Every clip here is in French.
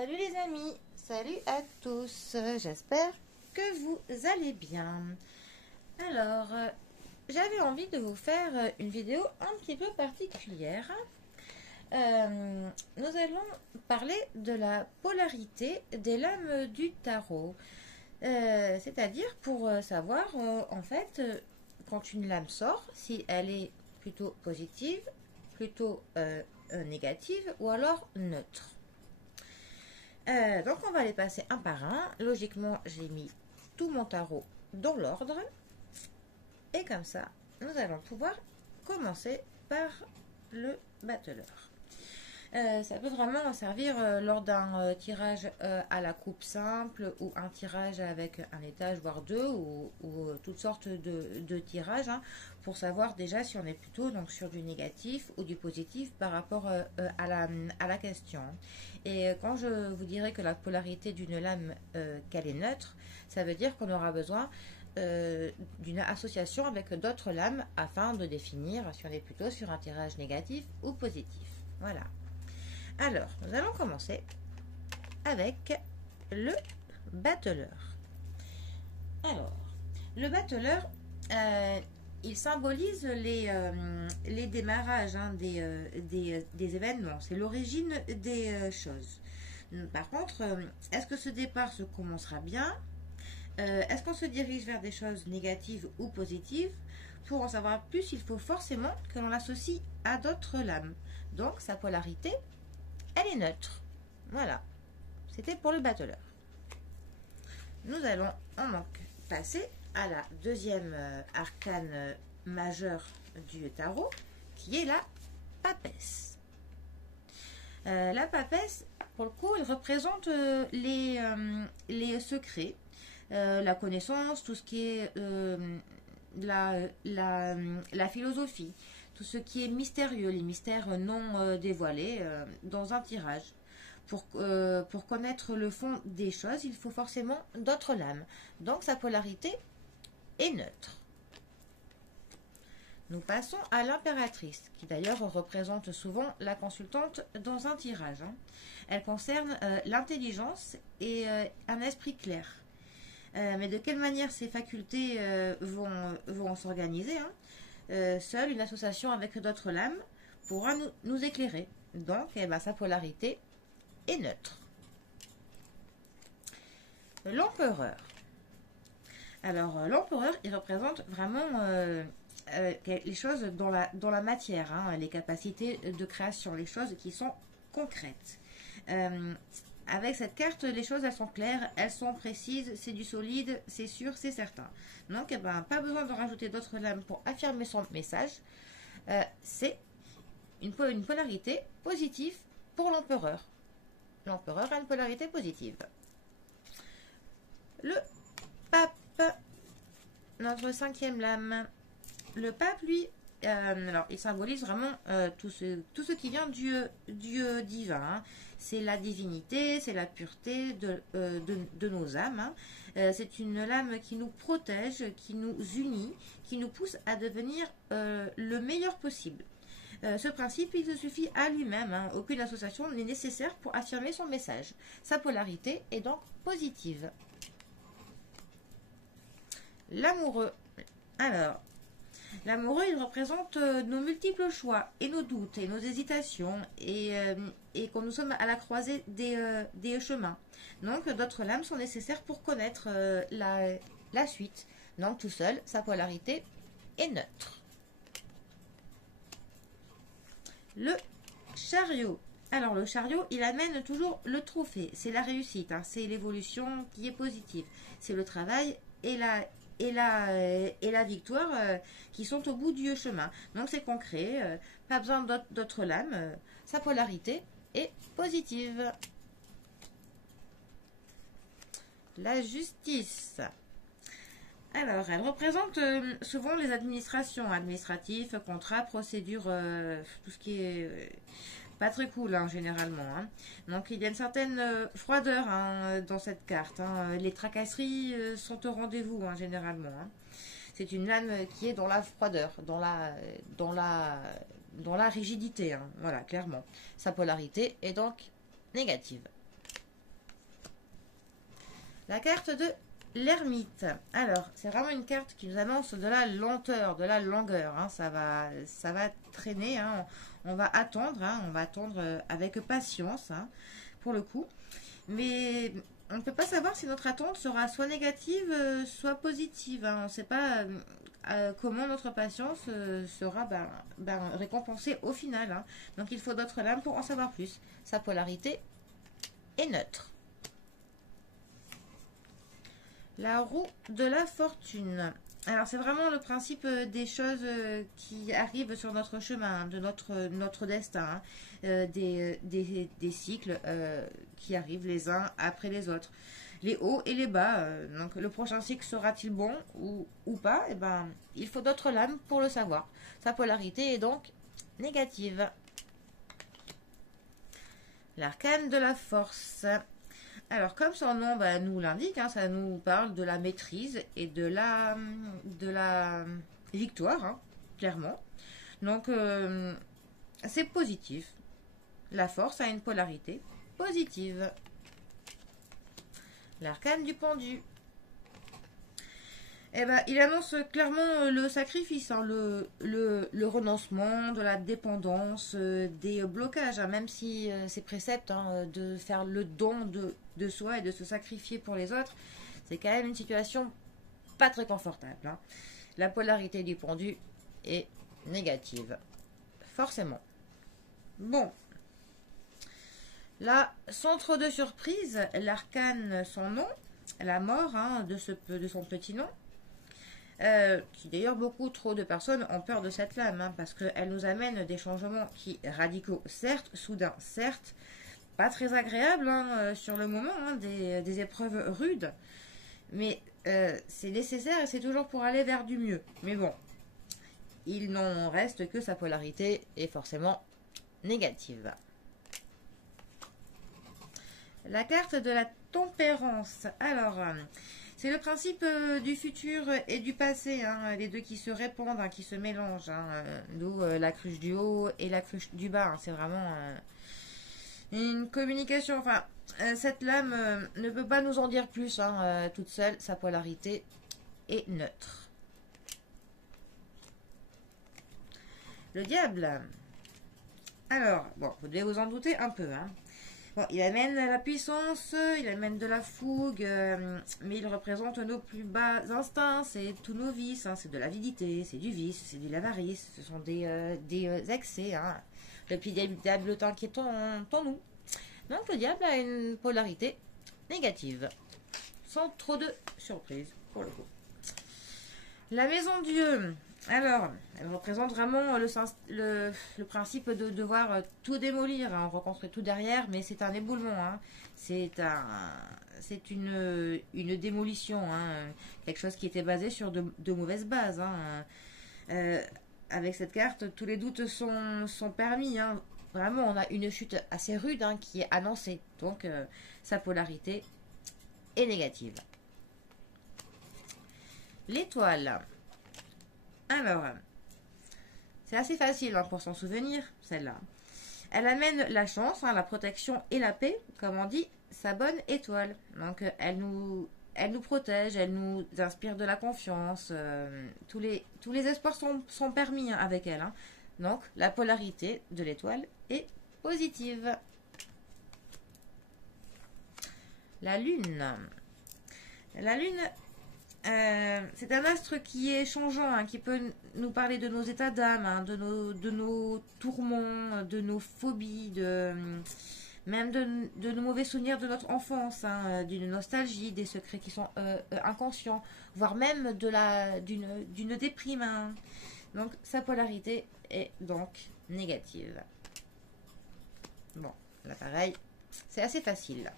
Salut les amis, salut à tous, j'espère que vous allez bien. Alors, j'avais envie de vous faire une vidéo un petit peu particulière. Nous allons parler de la polarité des lames du tarot. C'est-à-dire pour savoir en fait quand une lame sort, si elle est plutôt positive, plutôt négative ou alors neutre. Donc on va les passer un par un. Logiquement, j'ai mis tout mon tarot dans l'ordre. Et comme ça, nous allons pouvoir commencer par le battleur. Ça peut vraiment servir lors d'un tirage à la coupe simple ou un tirage avec un étage voire deux ou toutes sortes de tirages pour savoir déjà si on est plutôt donc sur du négatif ou du positif par rapport à la question. Et quand je vous dirai que la polarité d'une lame qu'elle est neutre, ça veut dire qu'on aura besoin d'une association avec d'autres lames afin de définir si on est plutôt sur un tirage négatif ou positif. Voilà. Alors, nous allons commencer avec le battleur. Alors, le battleur, il symbolise les démarrages des événements. C'est l'origine des choses. Par contre, est-ce que ce départ se commencera bien? Est-ce qu'on se dirige vers des choses négatives ou positives? Pour en savoir plus, il faut forcément que l'on l'associe à d'autres lames. Donc, sa polarité, elle est neutre. Voilà. C'était pour le battleur. Nous allons donc passer à la deuxième arcane majeure du tarot, qui est la papesse. La papesse, pour le coup, elle représente les secrets, la connaissance, tout ce qui est la philosophie, tout ce qui est mystérieux, les mystères non dévoilés dans un tirage. Pour connaître le fond des choses, il faut forcément d'autres lames. Donc sa polarité est neutre. Nous passons à l'impératrice, qui d'ailleurs représente souvent la consultante dans un tirage. Elle concerne l'intelligence et un esprit clair. Mais de quelle manière ces facultés vont s'organiser seule une association avec d'autres lames pourra nous éclairer. Donc, sa polarité est neutre. L'empereur. Alors, l'empereur, il représente vraiment les choses dans la matière, les capacités de création, les choses qui sont concrètes. Avec cette carte, les choses, elles sont claires, elles sont précises, c'est du solide, c'est sûr, c'est certain. Donc, pas besoin de rajouter d'autres lames pour affirmer son message. C'est une polarité positive pour l'empereur. L'empereur a une polarité positive. Le pape, notre cinquième lame. Le pape, lui, alors, il symbolise vraiment tout ce qui vient du divin. C'est la divinité, c'est la pureté de nos âmes. C'est une lame qui nous protège, qui nous unit, qui nous pousse à devenir le meilleur possible. Ce principe, il se suffit à lui-même. Aucune association n'est nécessaire pour affirmer son message. Sa polarité est donc positive. L'amoureux. Alors, l'amoureux, il représente nos multiples choix et nos doutes et nos hésitations et quand nous sommes à la croisée des chemins. Donc, d'autres lames sont nécessaires pour connaître la suite. Donc, tout seul, sa polarité est neutre. Le chariot. Alors, le chariot, il amène toujours le trophée. C'est la réussite, c'est l'évolution qui est positive. C'est le travail et la victoire qui sont au bout du chemin. Donc c'est concret, pas besoin d'autres lames, sa polarité est positive. La justice. Alors, elle représente souvent les administrations, administratifs, contrats, procédures, tout ce qui est pas très cool généralement. Donc il y a une certaine froideur dans cette carte. Les tracasseries sont au rendez-vous généralement. C'est une lame qui est dans la froideur, dans la rigidité. Voilà, clairement. Sa polarité est donc négative. La carte de l'ermite. Alors, c'est vraiment une carte qui nous annonce de la lenteur, de la longueur. Hein. Ça va traîner. Hein. On va attendre. Hein. On va attendre avec patience, hein, pour le coup. Mais on ne peut pas savoir si notre attente sera soit négative, soit positive. Hein. On ne sait pas comment notre patience sera récompensée au final. Hein. Donc, il faut d'autres lames pour en savoir plus. Sa polarité est neutre. La roue de la fortune. Alors, c'est vraiment le principe des choses qui arrivent sur notre chemin, de notre destin, hein, des cycles qui arrivent les uns après les autres. Les hauts et les bas. Donc, le prochain cycle sera-t-il bon ou pas? Eh ben, il faut d'autres lames pour le savoir. Sa polarité est donc négative. L'arcane de la force. Alors, comme son nom nous l'indique, hein, ça nous parle de la maîtrise et de la victoire, hein, clairement. Donc, c'est positif. La force a une polarité positive. L'arcane du pendu. Eh ben, il annonce clairement le sacrifice, hein, le renoncement, de la dépendance, des blocages, hein, même si c'est précepte, hein, de faire le don de soi et de se sacrifier pour les autres, c'est quand même une situation pas très confortable. Hein. La polarité du pendu est négative, forcément. Bon, là, sans trop de surprise, l'arcane, son nom, la mort, hein, de son petit nom. Qui d'ailleurs beaucoup trop de personnes ont peur de cette lame, hein, parce qu'elle nous amène des changements qui radicaux, certes, soudains, certes, pas très agréables, hein, sur le moment, hein, des épreuves rudes, mais c'est nécessaire et c'est toujours pour aller vers du mieux. Mais bon, il n'en reste que sa polarité est forcément négative. La carte de la tempérance. Alors, c'est le principe du futur et du passé, hein, les deux qui se répondent, hein, qui se mélangent. Hein, d'où la cruche du haut et la cruche du bas. Hein, c'est vraiment une communication. Enfin, cette lame ne peut pas nous en dire plus, hein, toute seule. Sa polarité est neutre. Le diable. Alors, bon, vous devez vous en douter un peu, hein. Bon, il amène la puissance, il amène de la fougue, mais il représente nos plus bas instincts, c'est tous nos vices, hein, c'est de l'avidité, c'est du vice, c'est de l'avarice, ce sont des excès. Hein. Le petit diable qui est en nous. Donc le diable a une polarité négative, sans trop de surprise pour le coup. La maison Dieu. Alors, elle représente vraiment le principe de devoir tout démolir, hein, reconstruire tout derrière, mais c'est un éboulement, hein. C'est une démolition, hein, quelque chose qui était basé sur de mauvaises bases. Hein. Avec cette carte, tous les doutes sont permis. Hein. Vraiment, on a une chute assez rude, hein, qui est annoncée, donc sa polarité est négative. L'étoile. Alors, c'est assez facile, hein, pour s'en souvenir, celle-là. Elle amène la chance, hein, la protection et la paix, comme on dit, sa bonne étoile. Donc, elle nous protège, elle nous inspire de la confiance. Tous les espoirs sont permis, hein, avec elle. Hein. Donc, la polarité de l'étoile est positive. La lune. La lune... c'est un astre qui est changeant, hein, qui peut nous parler de nos états d'âme, hein, de nos tourments, de nos phobies, même de nos mauvais souvenirs de notre enfance, hein, d'une nostalgie, des secrets qui sont inconscients, voire même d'une déprime. Hein. Donc sa polarité est donc négative. Bon, là pareil, c'est assez facile.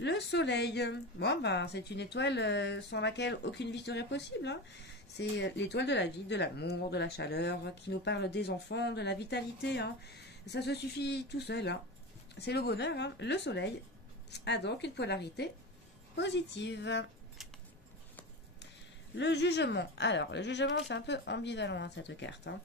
Le soleil, bon, c'est une étoile sans laquelle aucune vie serait possible. Hein. C'est l'étoile de la vie, de l'amour, de la chaleur, qui nous parle des enfants, de la vitalité. Hein. Ça se suffit tout seul. Hein. C'est le bonheur. Hein. Le soleil a donc une polarité positive. Le jugement. Alors, le jugement, c'est un peu ambivalent, hein, cette carte. Hein.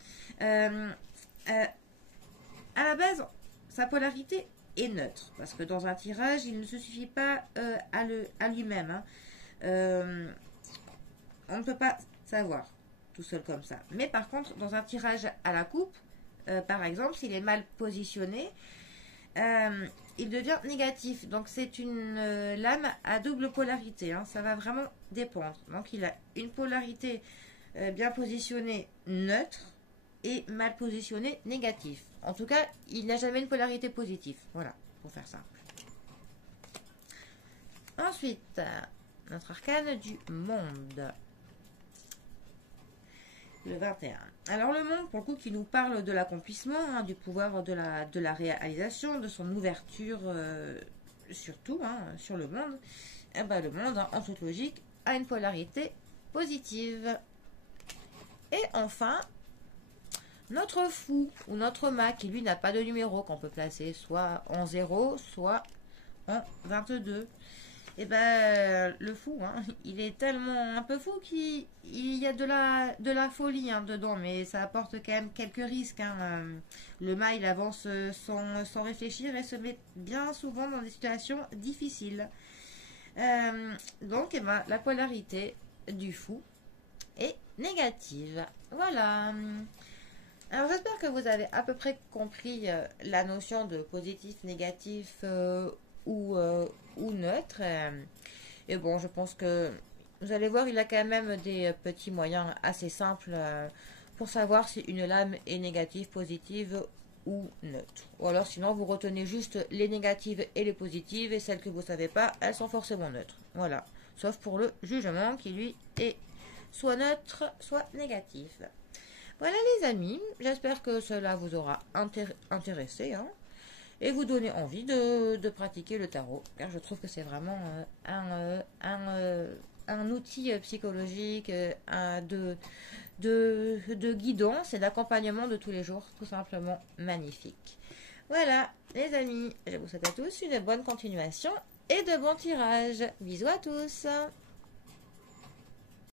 À la base, sa polarité et neutre. Parce que dans un tirage, il ne se suffit pas à lui-même. Hein. On ne peut pas savoir tout seul comme ça. Mais par contre, dans un tirage à la coupe, par exemple, s'il est mal positionné, il devient négatif. Donc c'est une lame à double polarité. Hein. Ça va vraiment dépendre. Donc il a une polarité bien positionnée neutre et mal positionnée négatif. En tout cas, il n'a jamais une polarité positive. Voilà, pour faire simple. Ensuite, notre arcane du monde. Le 21. Alors le monde, pour le coup, qui nous parle de l'accomplissement, hein, du pouvoir de la réalisation, de son ouverture, surtout, hein, sur le monde. Et ben, le monde, hein, en toute logique, a une polarité positive. Et enfin, notre fou, ou notre mât, qui lui n'a pas de numéro, qu'on peut placer soit en 0, soit en 22. Et ben le fou, hein, il est tellement un peu fou qu'il y a de la folie hein, dedans, mais ça apporte quand même quelques risques. Hein. Le mât, il avance sans réfléchir et se met bien souvent dans des situations difficiles. Donc, eh ben, la polarité du fou est négative. Voilà. Alors, j'espère que vous avez à peu près compris la notion de positif, négatif ou neutre. Et bon, je pense que vous allez voir, il a quand même des petits moyens assez simples pour savoir si une lame est négative, positive ou neutre. Ou alors sinon, vous retenez juste les négatives et les positives et celles que vous ne savez pas, elles sont forcément neutres. Voilà. Sauf pour le jugement qui lui est soit neutre, soit négatif. Voilà les amis, j'espère que cela vous aura intéressé. Hein, et vous donner envie de pratiquer le tarot, car je trouve que c'est vraiment un outil psychologique de guidance et d'accompagnement de tous les jours, tout simplement magnifique. Voilà, les amis, je vous souhaite à tous une bonne continuation et de bons tirages. Bisous à tous.